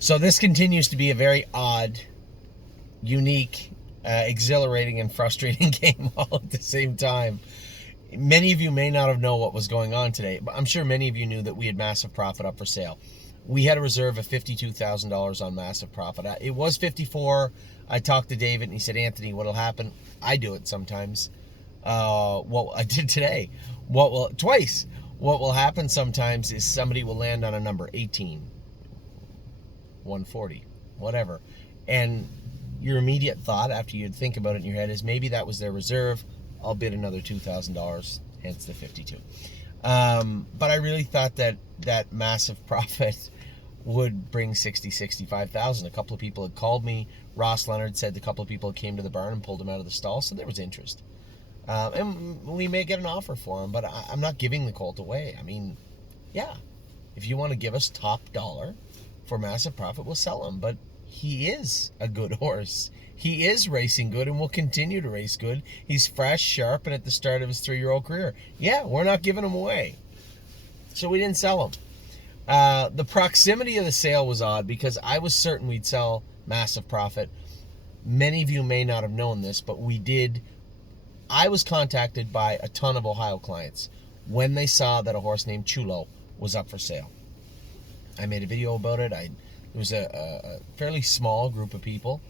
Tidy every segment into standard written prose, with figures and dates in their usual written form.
So this continues to be a very odd, unique, exhilarating, and frustrating game all at the same time. Many of you may not have known what was going on today, but I'm sure many of you knew that we had Massive Profit up for sale. We had a reserve of $52,000 on Massive Profit. It was 54. I talked to David and he said, Anthony, what'll happen? I do it sometimes. Well, I did today. Twice. What will happen sometimes is somebody will land on a number 18, 140, whatever. And your immediate thought after you think about it in your head is maybe that was their reserve. I'll bid another $2,000, hence the 52. But I really thought that Massive Profit would bring 65,000. A couple of people had called me. Ross Leonard said a couple of people came to the barn and pulled him out of the stall, so there was interest. And we may get an offer for him, but I'm not giving the colt away. I mean, yeah, if you want to give us top dollar for Massive Profit, we'll sell him. But he is a good horse. He is racing good and will continue to race good. He's fresh, sharp, and at the start of his 3-year-old career. Yeah, we're not giving him away. So we didn't sell him. The proximity of the sale was odd because I was certain we'd sell Massive Profit. Many of you may not have known this, but we did. I was contacted by a ton of Ohio clients when they saw that a horse named Chulo was up for sale. I made a video about it. It was a fairly small group of people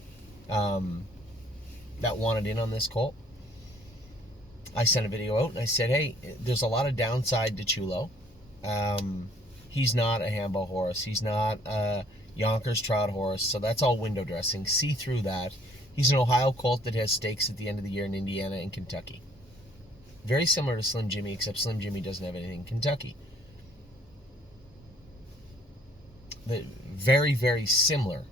that wanted in on this colt. I sent a video out and I said, hey, there's a lot of downside to Chulo. He's not a handball horse. He's not a Yonkers trot horse. So that's all window dressing. See through that. He's an Ohio colt that has stakes at the end of the year in Indiana and Kentucky. Very similar to Slim Jimmy, except Slim Jimmy doesn't have anything in Kentucky. Very, very similar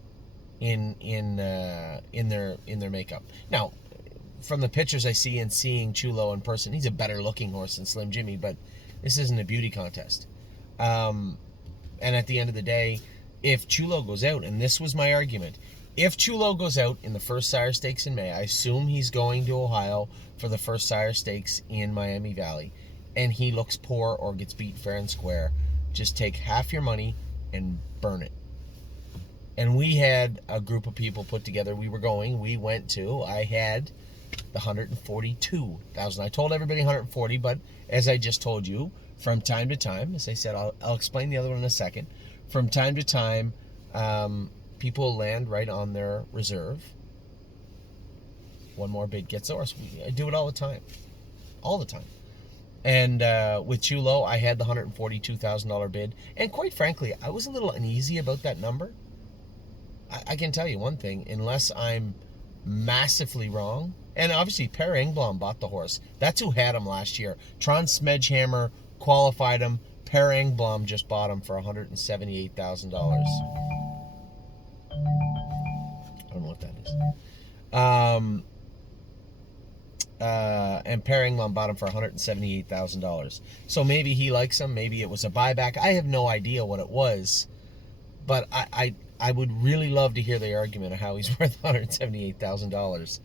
in their makeup. Now, from the pictures I see and seeing Chulo in person, he's a better looking horse than Slim Jimmy, but this isn't a beauty contest. And at the end of the day, if Chulo goes out, and this was my argument, if Chulo goes out in the first Sire Stakes in May, I assume he's going to Ohio for the first Sire Stakes in Miami Valley, and he looks poor or gets beat fair and square, just take half your money and burn it. And we had a group of people put together. We went to, I had the 142,000. I told everybody 140, but as I just told you, from time to time, as I said, I'll explain the other one in a second. From time to time, people land right on their reserve. One more bid gets the horse. I do it all the time. All the time. And with Chulo, I had the $142,000 bid. And quite frankly, I was a little uneasy about that number. I can tell you one thing, unless I'm massively wrong, and obviously Per Engblom bought the horse. That's who had him last year. Tron Smedjhammer qualified him. Per Engblom just bought him for $178,000. I don't know what that is. And Per Engblom bought him for $178,000. So maybe he likes him. Maybe it was a buyback. I have no idea what it was. But I would really love to hear the argument of how he's worth $178,000.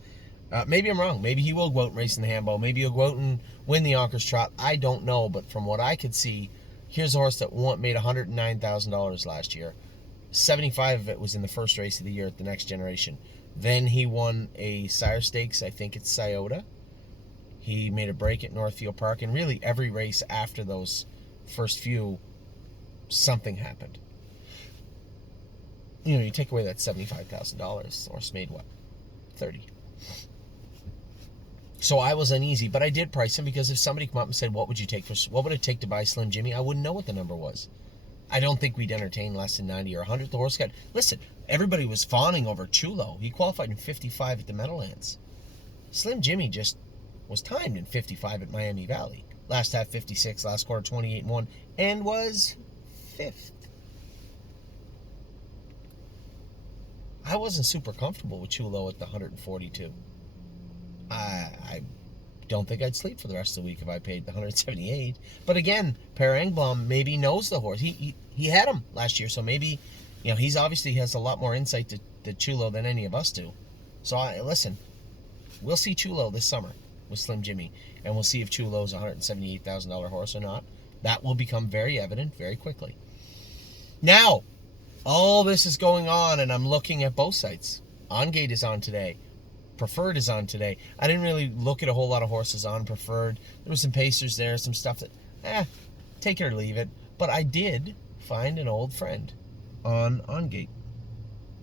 Maybe I'm wrong. Maybe he will go out and race in the handball. Maybe he'll go out and win the Yonkers Trot. I don't know. But from what I could see, here's a horse that made $109,000 last year. 75 of it was in the first race of the year at the Next Generation. Then he won a Sire Stakes. I think it's Scioto. He made a break at Northfield Park. And really every race after those first few, something happened. You know, you take away that $75,000, the horse made what? 30. So I was uneasy, but I did price him because if somebody come up and said, what would it take to buy Slim Jimmy? I wouldn't know what the number was. I don't think we'd entertain less than 90 or 100. The horse listen, everybody was fawning over Chulo. He qualified in 55 at the Meadowlands. Slim Jimmy just was timed in 55 at Miami Valley. Last half 56, last quarter 28-1, and was 5th. I wasn't super comfortable with Chulo at the 142. I don't think I'd sleep for the rest of the week if I paid the 178. But again, Per Engblom maybe knows the horse. He had him last year, so maybe, you know, he's obviously has a lot more insight to Chulo than any of us do. So listen, we'll see Chulo this summer with Slim Jimmy, and we'll see if Chulo's a $178,000 horse or not. That will become very evident very quickly. Now, all this is going on, and I'm looking at both sites. On Gate is on today. Preferred is on today. I didn't really look at a whole lot of horses on Preferred. There was some Pacers there, some stuff that, take it or leave it. But I did find an old friend on Gate.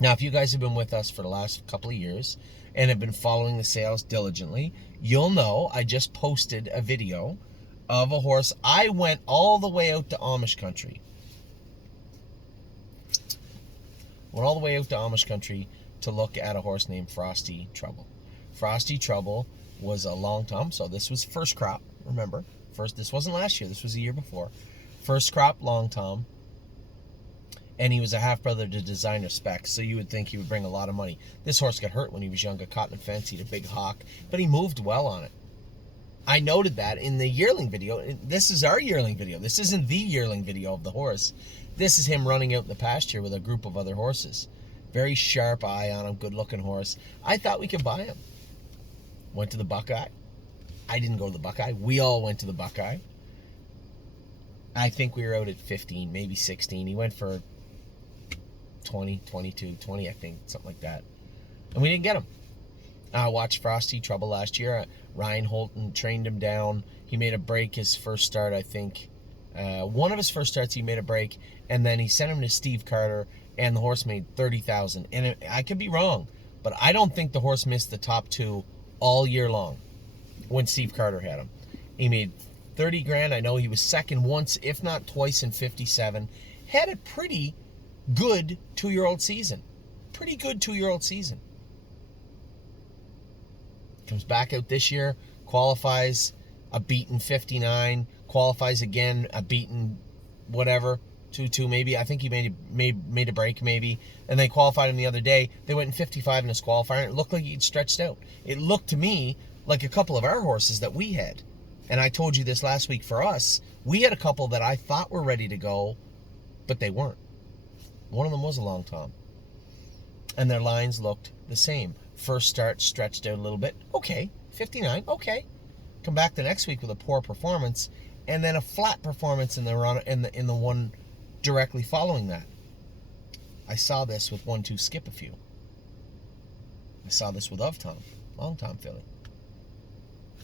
Now, if you guys have been with us for the last couple of years and have been following the sales diligently, you'll know I just posted a video of a horse. I went all the way out to Amish country. Went all the way out to Amish country to look at a horse named Frosty Trouble. Frosty Trouble was a long time, so this was first crop, remember. This wasn't last year, this was the year before. First crop, long tom. And he was a half-brother to Designer Specs, so you would think he would bring a lot of money. This horse got hurt when he was young, got caught in a fence, he had a big hock, but he moved well on it. I noted that in the yearling video. This is our yearling video. This isn't the yearling video of the horse. This is him running out in the pasture with a group of other horses. Very sharp eye on him, good-looking horse. I thought we could buy him. Went to the Buckeye. I didn't go to the Buckeye. We all went to the Buckeye. I think we were out at 15, maybe 16. He went for 20, 22, 20, I think, something like that. And we didn't get him. I watched Frosty Trouble last year. Ryan Holton trained him down. He made a break his first start, I think. One of his first starts, he made a break, and then he sent him to Steve Carter, and the horse made $30,000. And I could be wrong, but I don't think the horse missed the top two all year long when Steve Carter had him. He made 30 grand. I know he was second once, if not twice, in 57. Had a pretty good 2-year-old season. Pretty good 2-year-old season. Comes back out this year, qualifies a beaten 59, qualifies again a beaten whatever, 2-2 maybe. I think he made a break maybe. And they qualified him the other day. They went in 55 in his qualifier, and it looked like he'd stretched out. It looked to me like a couple of our horses that we had. And I told you this last week for us. We had a couple that I thought were ready to go, but they weren't. One of them was a long tom. And their lines looked the same. First start stretched out a little bit. Okay. 59. Okay. Come back the next week with a poor performance, and then a flat performance in the run in the one directly following that. I saw this with 1-2 Skip a Few. I saw this with Of Tom, long tom filly.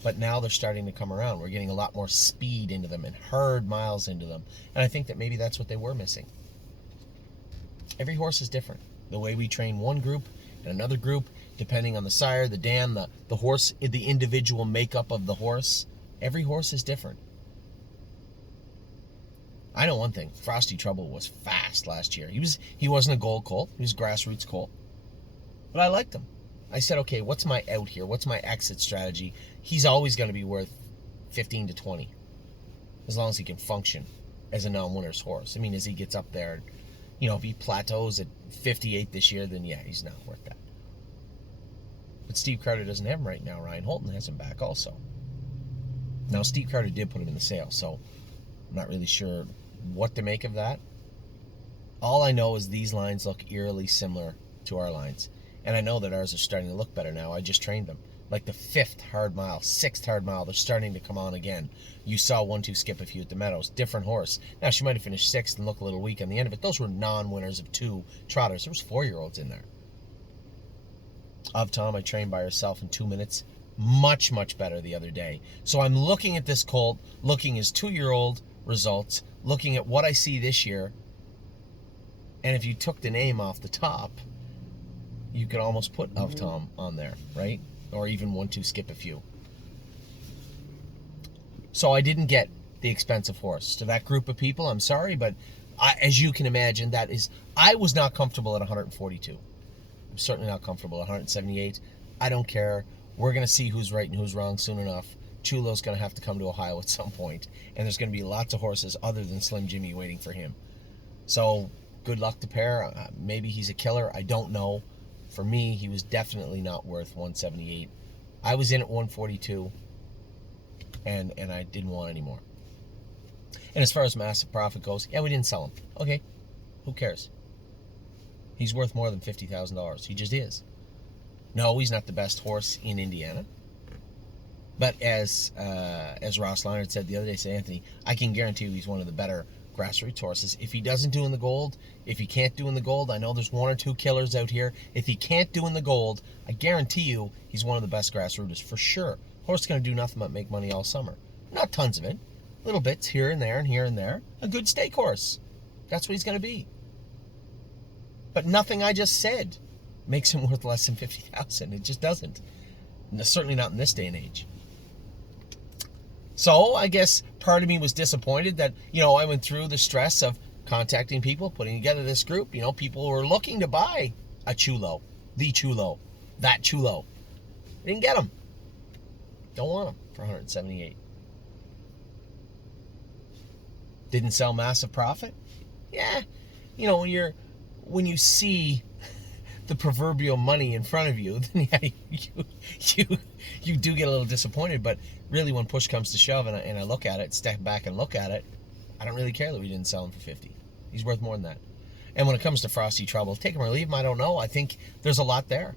But now they're starting to come around. We're getting a lot more speed into them and hard miles into them. And I think that maybe that's what they were missing. Every horse is different. The way we train one group and another group, depending on the sire, the dam, the horse, the individual makeup of the horse, every horse is different. I know one thing. Frosty Trouble was fast last year. He wasn't a gold colt. He was a grassroots colt. But I liked him. I said, okay, what's my out here? What's my exit strategy? He's always going to be worth 15 to 20, as long as he can function as a non-winner's horse. I mean, as he gets up there, if he plateaus at 58 this year, then yeah, he's not worth that. But Steve Carter doesn't have him right now. Ryan Holton has him back also. Now, Steve Carter did put him in the sale, so I'm not really sure what to make of that. All I know is these lines look eerily similar to our lines. And I know that ours are starting to look better now. I just trained them. Like the 5th hard mile, 6th hard mile, they're starting to come on again. You saw 1-2 Skip a Few at the Meadows. Different horse. Now, she might have finished 6th and look a little weak on the end of it. Those were non-winners of 2 trotters. There was 4-year-olds in there. Of Tom, I trained by herself in 2 minutes. Much, much better the other day. So I'm looking at this colt, looking his 2-year-old results, looking at what I see this year. And if you took the name off the top, you could almost put Of Tom on there, right? Or even 1-2 Skip a Few. So I didn't get the expensive horse. To that group of people, I'm sorry, but as you can imagine, I was not comfortable at 142. I'm certainly not comfortable at 178. I don't care. We're going to see who's right and who's wrong soon enough. Chulo's going to have to come to Ohio at some point, and there's going to be lots of horses other than Slim Jimmy waiting for him. So good luck to Pear. Maybe he's a killer. I don't know. For me, he was definitely not worth 178. I was in at 142, and I didn't want any more. And as far as massive profit goes, yeah, we didn't sell him. Okay, who cares? He's worth more than $50,000. He just is. No, he's not the best horse in Indiana. But as Ross Leonard said the other day, said Anthony, I can guarantee you he's one of the better grassroots horses. If he doesn't do in the gold, if he can't do in the gold, I know there's one or two killers out here. If he can't do in the gold, I guarantee you he's one of the best grassrooters for sure. Horse going to do nothing but make money all summer. Not tons of it. Little bits here and there and here and there. A good stake horse. That's what he's going to be. But nothing I just said makes him worth less than $50,000. It just doesn't. Certainly not in this day and age. So I guess part of me was disappointed that, I went through the stress of contacting people, putting together this group. People who were looking to buy a chulo, the chulo, that chulo. Didn't get them. Don't want them for $178. Didn't sell massive profit. Yeah, when you see the proverbial money in front of you, then yeah, you do get a little disappointed. But really, when push comes to shove, and I look at it, step back and look at it, I don't really care that we didn't sell him for $50. He's worth more than that. And when it comes to Frosty Trouble, take him or leave him, I don't know. I think there's a lot there.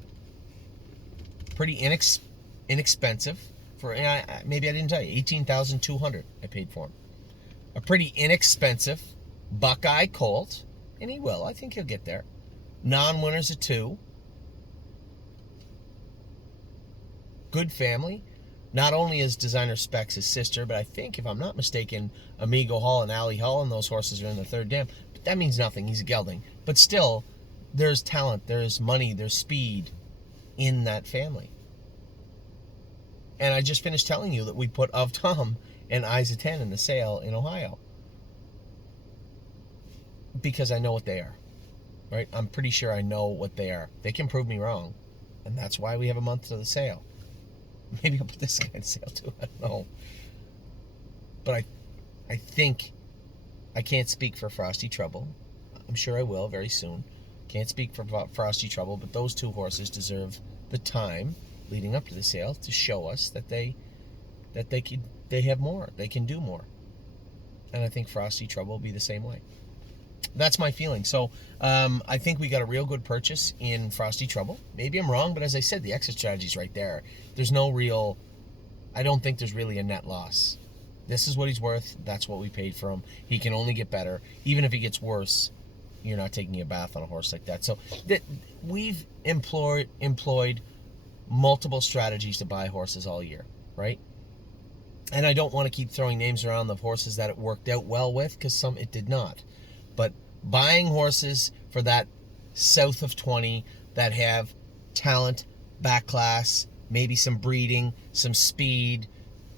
Pretty inexpensive for, maybe I didn't tell you, $18,200 I paid for him. A pretty inexpensive Buckeye colt, and I think he'll get there. Non-winners of 2. Good family. Not only is Designer Specs his sister, but I think, if I'm not mistaken, Amigo Hall and Allie Hall and those horses are in the 3rd dam. But that means nothing. He's a gelding. But still, there's talent, there's money, there's speed in that family. And I just finished telling you that we put Of Tom and Eyes of 10 in the sale in Ohio. Because I know what they are. Right? I'm pretty sure I know what they are. They can prove me wrong. And that's why we have a month to the sale. Maybe I'll put this guy in sale too. I don't know. But I think I can't speak for Frosty Trouble. I'm sure I will very soon. Can't speak for Frosty Trouble, but those 2 horses deserve the time leading up to the sale to show us that they have more. They can do more. And I think Frosty Trouble will be the same way. That's my feeling. So I think we got a real good purchase in Frosty Trouble. Maybe I'm wrong, but as I said, the exit strategy's right there. There's no real, I don't think there's really a net loss. This is what he's worth. That's what we paid for him. He can only get better. Even if he gets worse, you're not taking a bath on a horse like that. So we've employed multiple strategies to buy horses all year, right? And I don't want to keep throwing names around of horses that it worked out well with, because some it did not. But buying horses for that south of 20 that have talent, back class, maybe some breeding, some speed,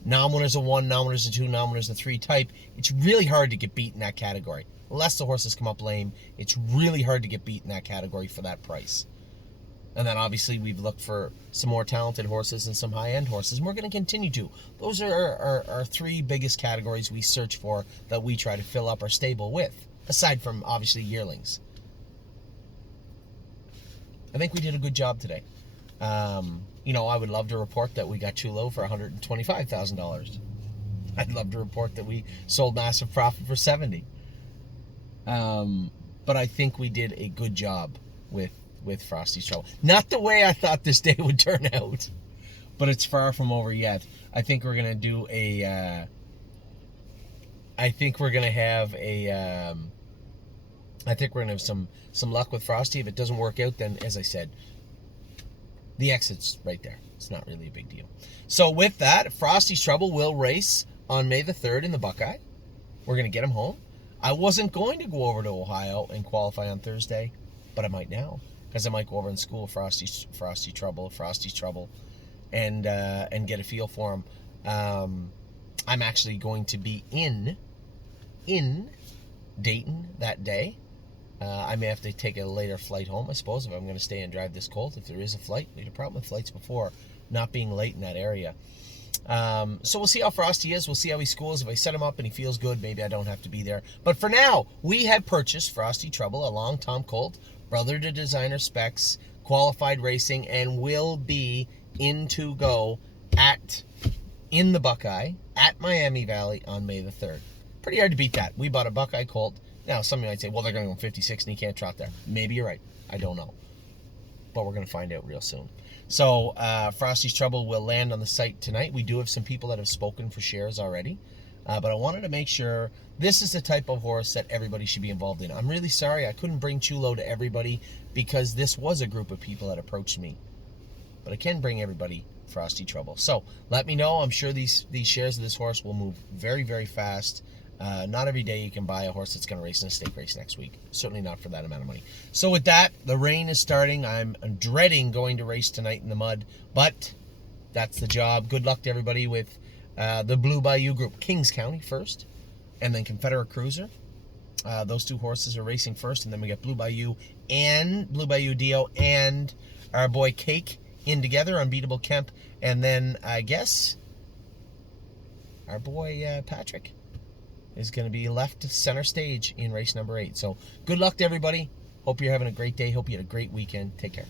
non-winners of 1, non-winners of 2, non-winners of 3 type, it's really hard to get beat in that category. Unless the horses come up lame, it's really hard to get beat in that category for that price. And then obviously we've looked for some more talented horses and some high-end horses, and we're going to continue to. Those are our 3 biggest categories we search for that we try to fill up our stable with, aside from obviously yearlings. I think we did a good job today. I would love to report that we got Chulo for $125,000. I'd love to report that we sold massive profit for $70,000. But I think we did a good job with Frosty's Trouble. Not the way I thought this day would turn out, but it's far from over yet. I think we're gonna do a. I think we're gonna have some luck with Frosty. If it doesn't work out, then as I said, the exit's right there. It's not really a big deal. So with that, Frosty's Trouble will race on May the 3rd in the Buckeye. We're gonna get him home. I wasn't going to go over to Ohio and qualify on Thursday, but I might now, because I might go over and school Frosty's Trouble, and get a feel for him. I'm actually going to be in Dayton that day. I may have to take a later flight home, I suppose, if I'm going to stay and drive this colt. If there is a flight, we had a problem with flights before, not being late in that area. So we'll see how Frosty is. We'll see how he schools. If I set him up and he feels good, maybe I don't have to be there. But for now, we have purchased Frosty Trouble, a long Tom colt, brother to Designer Specs, qualified racing, and will be in to go in the Buckeye at Miami Valley on May the 3rd. Pretty hard to beat that. We bought a Buckeye colt. Now, some might say, well, they're going to go 56 and he can't trot there. Maybe you're right. I don't know. But we're going to find out real soon. So, Frosty's Trouble will land on the site tonight. We do have some people that have spoken for shares already. but I wanted to make sure this is the type of horse that everybody should be involved in. I'm really sorry I couldn't bring Chulo to everybody because this was a group of people that approached me. But I can bring everybody Frosty Trouble. So let me know. I'm sure these shares of this horse will move very, very fast. Not every day you can buy a horse that's going to race in a stake race next week. Certainly not for that amount of money. So with that, the rain is starting. I'm dreading going to race tonight in the mud, but that's the job. Good luck to everybody with the Blue Bayou group. Kings County first, and then Confederate Cruiser. Those two horses are racing first, and then we got Blue Bayou Dio and our boy Cake in together, Unbeatable Kemp, and then I guess our boy Patrick is going to be left center stage in race number 8. So good luck to everybody. Hope you're having a great day. Hope you had a great weekend. Take care.